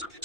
Thank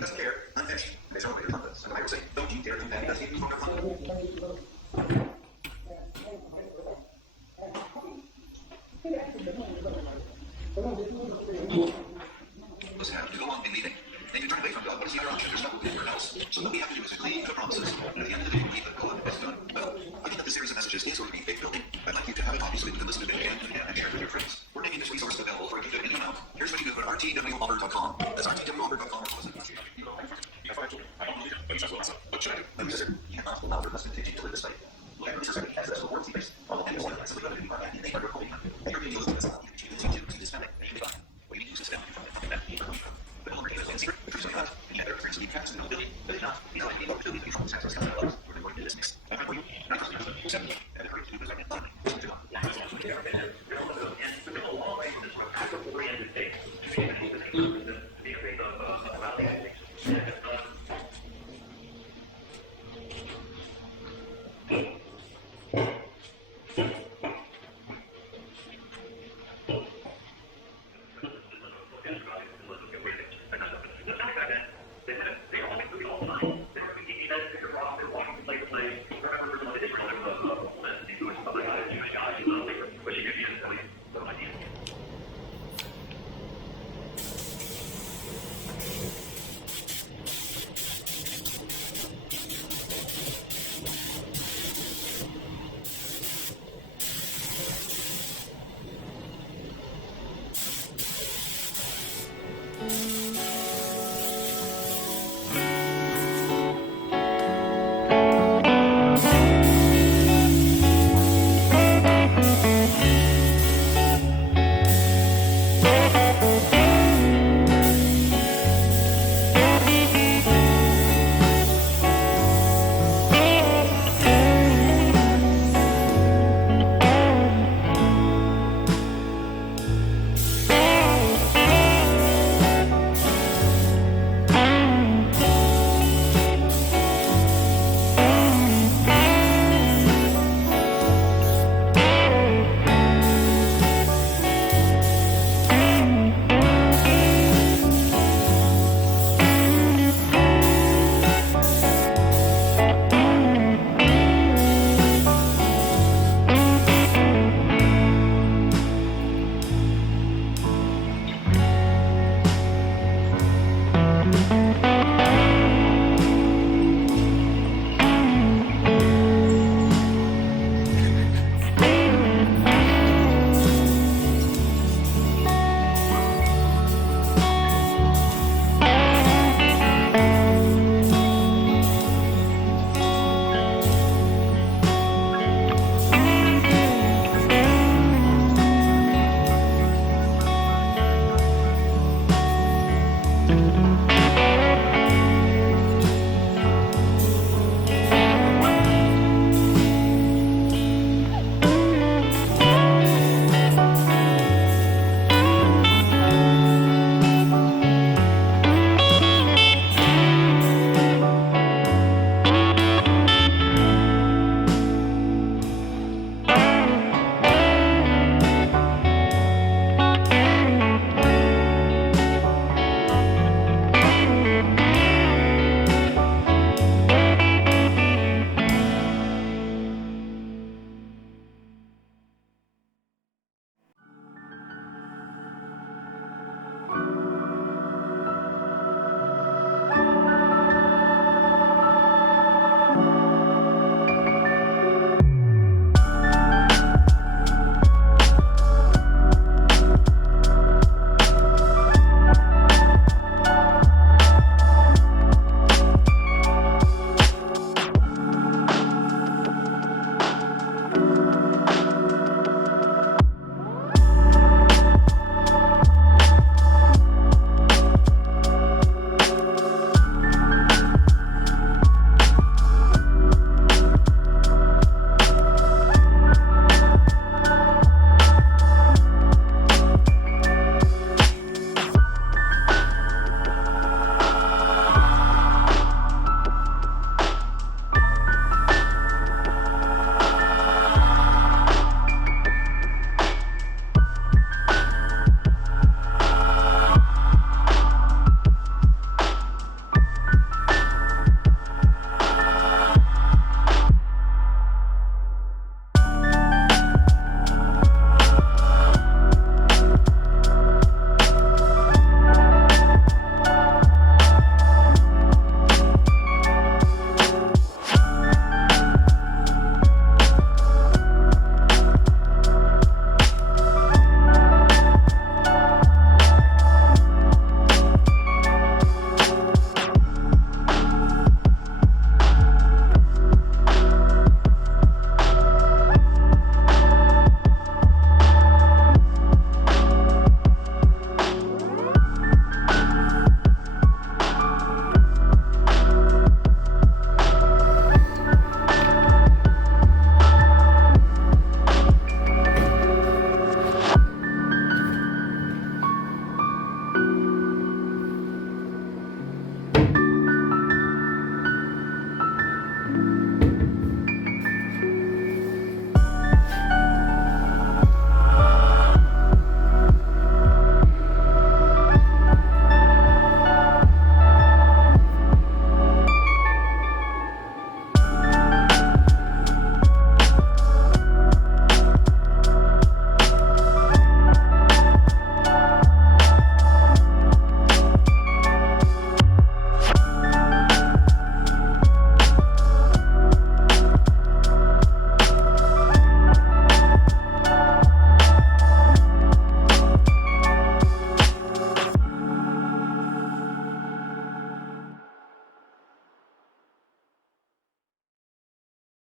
you. Have to go on in leaving. Then you turn away from God, but it's either option or stuck with your else. So what we have to do is cleave to the promises, and at the end of the day, believe that God has done. Well, I think that this series of messages is going to be faith building. I'd like you to have a copy so that you can listen to it again and again and share it with your friends. We're making this resource available for a gift of any amount. Here's what you do at rtwauthor.com. That's rtwauthor.com. What should I do? You cannot allow your husband to continue to live this way. This is as the world seeks. All of them is one of them. So we got to do our bad. They are holding on. And you're being able to do this. You can choose to spend it. And you can buy it. What you use is spend it. But all the things secret, the truth is not. And yet there are friends who cast and no ability, but if not, we know that we ability to control sex as kind of love. We're going to do this next. I'm going to not just accept it. And encourage you to do this. Listen to God.